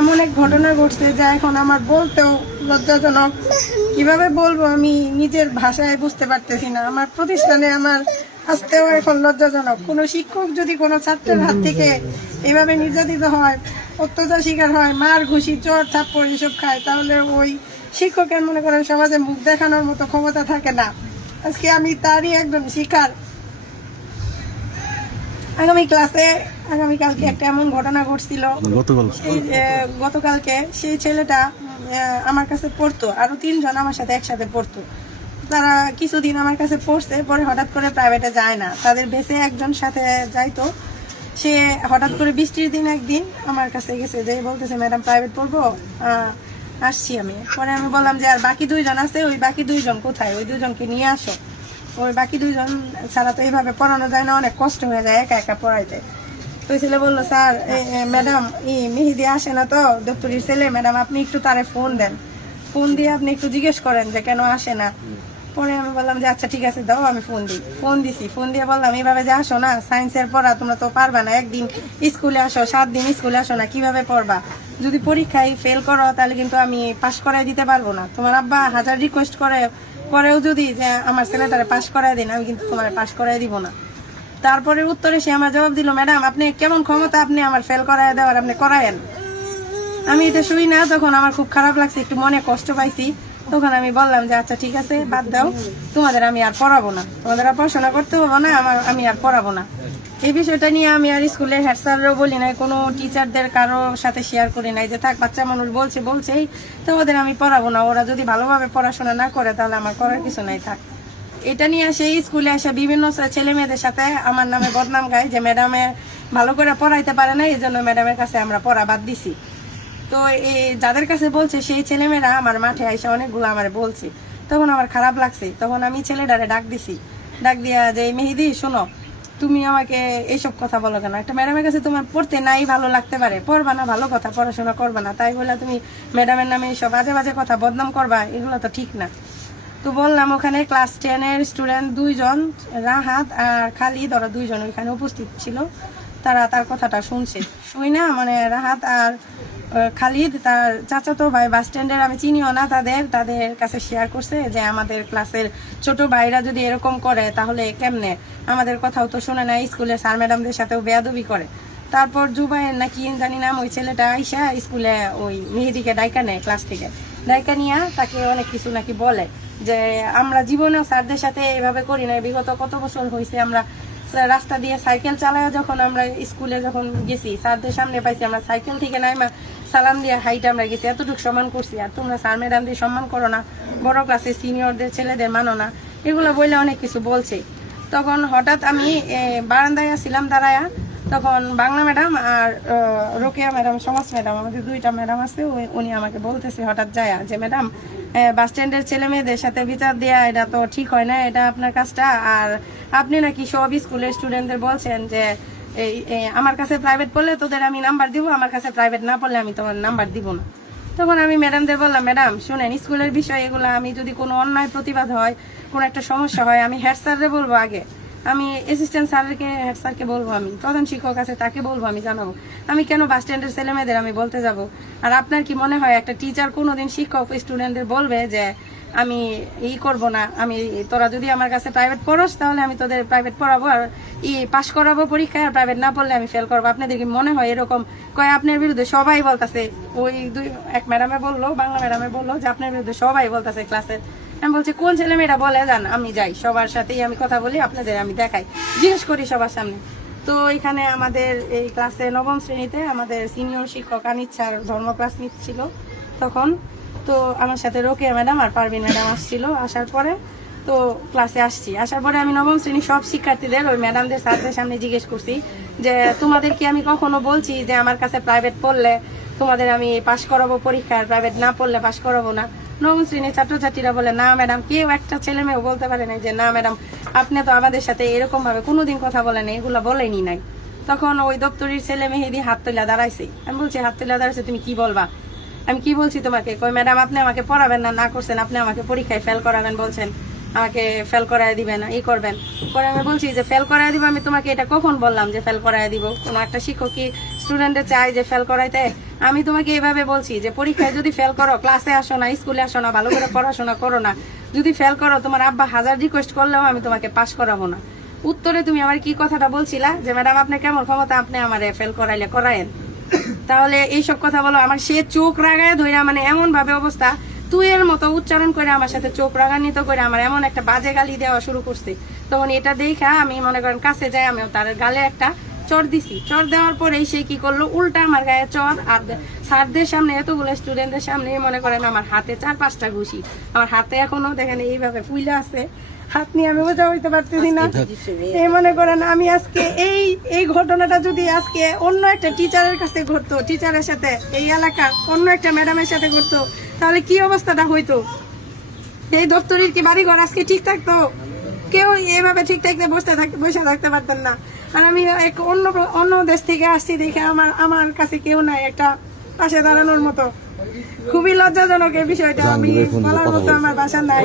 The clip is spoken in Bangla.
এমন এক ঘটনা ঘটছে যা এখন আমার বলতেও লজ্জাজনক। কিভাবে বলবো আমি নিজের ভাষায় বুঝতে পারতেছি না। আমার প্রতিষ্ঠানে আমার আসতেও এখন লজ্জাজনক। কোনো শিক্ষক যদি কোনো ছাত্রের হাত থেকে এভাবে নির্যাতিত হয়, অত্যাচার শিকার হয়, মার ঘুষি চর থাপ্পড় এসব খায়, তাহলে ওই শিক্ষকের মনে করেন সমাজে মুখ দেখানোর মতো ক্ষমতা থাকে না। আজকে আমি তারই একজন শিকার। আগামীকালকে একটা এমন ঘটনা ঘটছিল, গতকালকে সেই ছেলেটা আমার কাছে পড়তো, আরো 3 জন আমার সাথে একসাথে পড়তো। তারা কিছুদিন আমার কাছে পড়ছে, পরে হঠাৎ করে প্রাইভেটে যায় না। তাদের বেসে একজন সাথে যাইতো, সে হঠাৎ করে বৃষ্টির দিন একদিন আমার কাছে গেছে, যে বলতেছে ম্যাডাম প্রাইভেট পড়বো, আসছি আমি। পরে আমি বললাম যে আর বাকি 2 জন আছে, ওই বাকি 2 জন কোথায়, ওই 2 জনকে নিয়ে আসো। ওই বাকি 2 জন ছাড়া তো এইভাবে পড়ানো যায় না, অনেক কষ্ট হয়ে যায় একা একা পড়াইতে। তো ছেলে বললো স্যার ম্যাডাম মেহেদি আসে না তো, দপ্তরির ছেলে, ম্যাডাম আপনি একটু তারে ফোন দেন, ফোন দিয়ে আপনি একটু জিজ্ঞেস করেন যে কেন আসে না। পরে আমি বললাম যে আচ্ছা ঠিক আছে দাও, আমি ফোন দিছি। ফোন দিয়ে বললাম এইভাবে যে আসো না, সায়েন্সের পড়া তোমরা তো পারবা না, একদিন স্কুলে আসো, 7 দিন স্কুলে আসো না, কিভাবে পড়বা? যদি পরীক্ষায় ফেল করো তাহলে কিন্তু আমি পাশ করাই দিতে পারবো না। তোমার আব্বা 1000 রিকোয়েস্ট করেও যদি যে আমার ছেলেটারে পাশ করাই দিন, আমি কিন্তু তোমার পাশ করাই দিব না। তারপরে উত্তরে সে আমার জবাব দিল, ম্যাডাম আপনি কেমন ক্ষমতা, আপনি আমার ফেল করায় দেওয়ার, আপনি করায়েন। আমি এটা শুই না, তখন আমার খুব খারাপ লাগছে, একটু মনে কষ্ট পাইছি। তখন আমি বললাম যে আচ্ছা ঠিক আছে বাদ দাও, তোমাদের আমি আর পড়াবো না, তোমাদের আর পড়াশোনা করতে হবো না, আমি আর পড়াবো না। এই বিষয়টা নিয়ে আমি আর স্কুলের হেড স্যারও বলি নাই, কোনো টিচারদের কারো সাথে শেয়ার করি নাই, যে থাক বাচ্চা মানুষ বলছেই তো ওদের আমি পড়াবো না, ওরা যদি ভালোভাবে পড়াশোনা না করে তাহলে আমার করার কিছু নাই, থাক। এটা নিয়ে সেই স্কুলে এসে বিভিন্ন ছেলে মেয়েদের সাথে আমার নামে বদনাম গায়, যে ম্যাডামে ভালো করে পড়াইতে পারে না, এই জন্য ম্যাডামের কাছে আমরা পড়া বাদ দিছি। তো এই যাদের কাছে বলছে সেই ছেলেমেয়েরা আমার মাঠে এসে অনেকগুলো আমার বলছে, তখন আমার খারাপ লাগছে। তখন আমি ছেলেটারে ডাক দিয়া যে মেহেদি শোনো, তুমি আমাকে এইসব কথা বলো কেন? একটা ম্যাডামের কাছে তোমার পড়তে নাই ভালো লাগতে পারে, পড়বা না, ভালো কথা, পড়াশোনা করবা না, তাই বলে তুমি ম্যাডামের নামে এইসব বাজে বাজে কথা বদনাম করবা, এগুলো তো ঠিক না। তো বললাম ওখানে ক্লাস 10-এর স্টুডেন্ট 2 জন, রাহাত আর খালিদ, ওরা 2 জন ওইখানে উপস্থিত ছিল। তারা তার কথাটা শুই না, মানে রাহাত আর খালিদ তার চাচাতো ভাই, বাস স্ট্যান্ডের, আমি চিনিও না তাদের কাছে শেয়ার করছে যে আমাদের ক্লাসের ছোট ভাইরা যদি এরকম করে তাহলে কেমনে, আমাদের কথাও তো শুনে না, স্কুলের স্যার ম্যাডামদের সাথেও বেয়াদবি করে। তারপর জুবাইর নাকি জানি নাম, ওই ছেলেটা আইসা স্কুলে ওই মেহেদিকে ডাইকা নেয়, ক্লাস থেকে ডাইকা নিয়ে তাকে অনেক কিছু নাকি বলে, যে আমরা জীবনেও স্যারদের সাথে এভাবে করি না, বিগত কত বছর হয়েছে আমরা রাস্তা দিয়ে সাইকেল চালায় যখন আমরা স্কুলে যখন গেছি, স্যারদের সামনে পাইছি, আমরা সাইকেল থেকে নাইমা সালাম দিয়ে হাইট আমরা গেছি, এতটুকু সম্মান করছি, আর তোমরা স্যার ম্যাডাম দিয়ে সম্মান করো না, বড় ক্লাসে সিনিয়রদের ছেলেদের মানো না, এগুলো বললে অনেক কিছু বলছে। তখন হঠাৎ আমি বারান্দায় ছিলাম দাঁড়ায়া, তখন বাংলা ম্যাডাম আর রোকেয়া ম্যাডাম, সমাজ ম্যাডাম, আমাদের 2টা ম্যাডাম আছে, উনি আমাকে বলতেছে হঠাৎ যায় যে ম্যাডাম বাস স্ট্যান্ডের ছেলে মেয়েদের সাথে বিচার দেওয়া এটা তো ঠিক হয় না, এটা আপনার কাজটা, আর আপনি নাকি সব স্কুলের স্টুডেন্টদের বলছেন যে আমার কাছে প্রাইভেট পড়লে তোদের আমি নাম্বার দিব, আমার কাছে প্রাইভেট না পড়লে আমি তোমার নাম্বার দিব না। তখন আমি ম্যাডামদের বললাম, ম্যাডাম শুনেন, স্কুলের বিষয় এগুলো, আমি যদি কোনো অন্যায় প্রতিবাদ হয়, কোনো একটা সমস্যা হয়, আমি হেড স্যাররে বলবো, আগে আমি অ্যাসিস্ট্যান্ট স্যারকে, হেড স্যারকে বলবো, আমি প্রধান শিক্ষক আছে তাকে বলবো, আমি জানাবো, আমি কেন বাস স্ট্যান্ডের ছেলে মেয়েদের আমি বলতে যাব? আর আপনার কি মনে হয় একটা টিচার কোনোদিন শিক্ষক স্টুডেন্টদের বলবে যে আমি করব না, আমি তোরা যদি আমার কাছে প্রাইভেট পড়োস তাহলে আমি তোদের প্রাইভেট পড়াবো, আর পাস করাবো পরীক্ষায়, আর প্রাইভেট না পড়লে আমি ফেল করবো? আপনাদের কি মনে হয় এরকম? কয় আপনার বিরুদ্ধে সবাই বলতেছে, ওই এক ম্যাডামে বললো, বাংলা ম্যাডামে বললো যে আপনার বিরুদ্ধে সবাই বলতেছে ক্লাসের। আমি বলছি কোন ছেলে মেয়েরা বলে, যান আমি যাই, সবার সাথেই আমি কথা বলি, আপনাদের আমি দেখাই, জিজ্ঞেস করি সবার সামনে। তো এখানে আমাদের এই ক্লাসে 9ম শ্রেণীতে আমাদের সিনিয়র শিক্ষক আনিচ্ছার ধর্ম ক্লাস নিচ্ছিল তখন। তো আমার সাথে রোকেয়া ম্যাডাম আর পারভিন ম্যাডাম আসছিল। আসার পরে তো ক্লাসে আসার পরে আমি 9ম শ্রেণীর সব শিক্ষার্থীদের ওই ম্যাডামদের স্যারদের সামনে জিজ্ঞেস করছি যে তোমাদের কি আমি কখনো বলছি যে আমার কাছে প্রাইভেট পড়লে তোমাদের আমি পাশ করাবো পরীক্ষার, প্রাইভেট না পড়লে পাশ করাবো না? 9ম শ্রেণীর ছাত্রছাত্রীরা বলে না ম্যাডাম, কেউ একটা ছেলে মেয়েও বলতে পারে না যে না ম্যাডাম আপনি তো আমাদের সাথে এরকম ভাবে কোনোদিন কথা বলেন, এগুলো বলেনি নাই। তখন ওই দপ্তরির ছেলে মেহেদি হাত তুলে দাঁড়াইছে। আমি বলছি হাত তুলে দাঁড়াইছে, তুমি কি বলবা? আমি কি বলছি তোমাকে? কই ম্যাডাম আপনি আমাকে পড়াবেন না করছেন, আপনি আমাকে পরীক্ষায় ফেল করাবেন বলছেন, আমাকে ফেল করায় দিবেন, করবেন। পরে আমি বলছি যে ফেল করায় দিব, আমি তোমাকে এটা কখন বললাম যে ফেল করায় দিব? কোনো একটা শিক্ষক কি স্টুডেন্টে চাই যে ফেল করাইতে? আমি তোমাকে এভাবে বলছি যে পরীক্ষায় যদি ফেল করো, ক্লাসে আসো না, স্কুলে আসো না, ভালো করে পড়াশোনা করো না, যদি ফেল করো তোমার আব্বা 1000 রিকোয়েস্ট করলেও আমি তোমাকে পাস করাবো না। উত্তরে তুমি আমার কি কথাটা বলছিলা যে ম্যাডাম আপনি কেমন ক্ষমতা, আপনি আমার ফেল করাইলে করায়েন। তাহলে এইসব কথা বলো। আমার সে চোখ রাগায় ধইরা মানে এমন ভাবে অবস্থা, তুই এর মতো উচ্চারণ করে আমার সাথে চোখ রাগান্বিত করে আমার এমন একটা বাজে গালি দেওয়া শুরু করছে। তখন এটা দেখা আমি মনে করেন কাছে যাই, আমি তার গালে একটা চর দিছি। চর দেওয়ার পরেই সে কি করলো, উল্টা আমার গায়ে চর, আর স্যারদের সামনে, এতগুলো স্টুডেন্টদের সামনে মনে করেন আমার হাতে 4-5টা ঘুষি। আমার হাতে এখনো দেখেন এইভাবে ফুইলা আছে, হাত নিয়ে আমি বোঝা হইতে পারতেছি না। এই মনে করেন আমি আজকে এই ঘটনাটা যদি আজকে অন্য একটা টিচারের কাছে ঘটতো, টিচারের সাথে, এই এলাকার অন্য একটা ম্যাডামের সাথে ঘটতো, তাহলে কি অবস্থাটা হইতো? এই দপ্তরের কি বাড়িঘর আজকে ঠিক থাকতো? কেউ এভাবে ঠিক থাকতে বসে থাকতে পারতেন না। আর আমি এক অন্য দেশ থেকে আসছি দেখে আমার কাছে কেউ নাই একটা পাশে দাঁড়ানোর মতো। খুবই লজ্জাজনক এই বিষয়টা, আমি বলার মতো আমার ভাষা নাই।